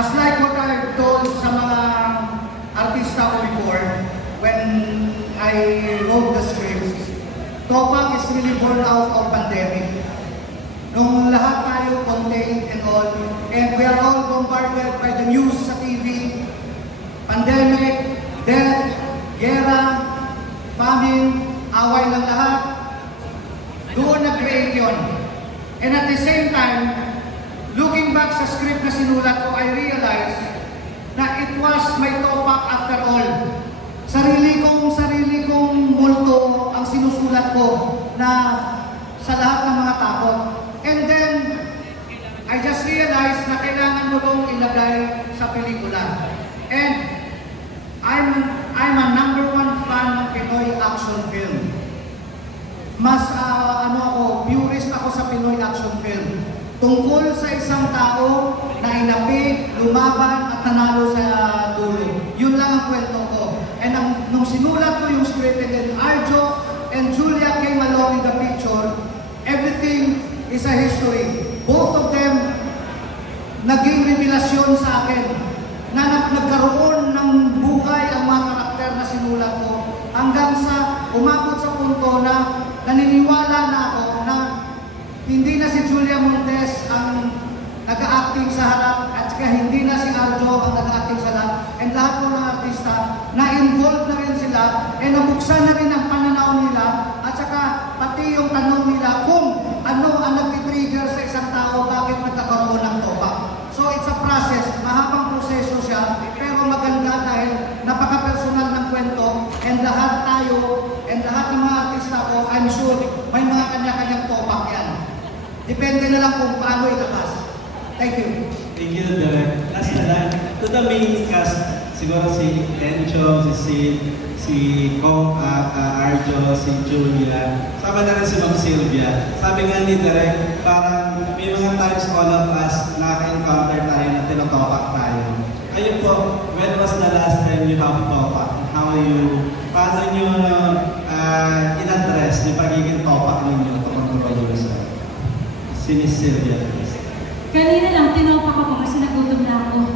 As like what I've told sa mga artista ko before, when I wrote the script, Topak is really born out of pandemic. Nung lahat tayo contained and all, and we are all bombarded by the news sa TV, pandemic, death, gera, famine, away ng lahat, doon nag-create yun. And at the same time, looking back sa script na sinulat ko, I realized na it was my Topak after all. Sarili kong multo ang sinusulat ko na sa lahat ng mga takot. And then, I just realized na kailangan mo itong ilagay sa pelikula. And I'm a #1 fan ng Pinoy action film. Mas purist ako sa Pinoy action film. Tungkol sa isang tao na inapig, lumaban at nanalo sa dulo. Yun lang ang kwento ko. And nung sinulat ko yung script, and then Arjo and Julia came along in the picture, everything is a history. Both of them naging revelasyon sa akin na nagkaroon ng buhay ang mga karakter na sinulat ko hanggang sa umabot sa punto na naniniwala na ako na hindi na si Julia Montes ang nag-acting sa harap at saka hindi na si Arjo ang nag-acting sa harap, and lahat po ng artista na-involved na rin sila and nabuksan na rin ang pananaw nila at saka pati yung tanong nila kung ano ang nag-trigger sa isang tao bakit nagkakaroon ng Topak. So it's a process, mahabang proseso siya pero maganda dahil napaka-personal ng kwento, and lahat tayo and lahat ng mga artista ko, I'm sure may mga kanya-kanyang Topak yan. Depende na lang kung paano ilabas. Thank you. Thank you, Direk. Last na lang, to the main cast, siguro si Encho, si Sid, si Kong, Arjo, si Julia, sama na rin si Ma'am Sylvia. Sabi nga ni Direk, parang may mga times all of us nakaka-encounter tayo na tinotopak tayo. Kayo po, when was the last time you have topak? Paano nyo in-address yung pagiging topak ninyo kapag producer? Si Miss Sylvia. Kanina lang, tinopak ako kasi nagutom na ako.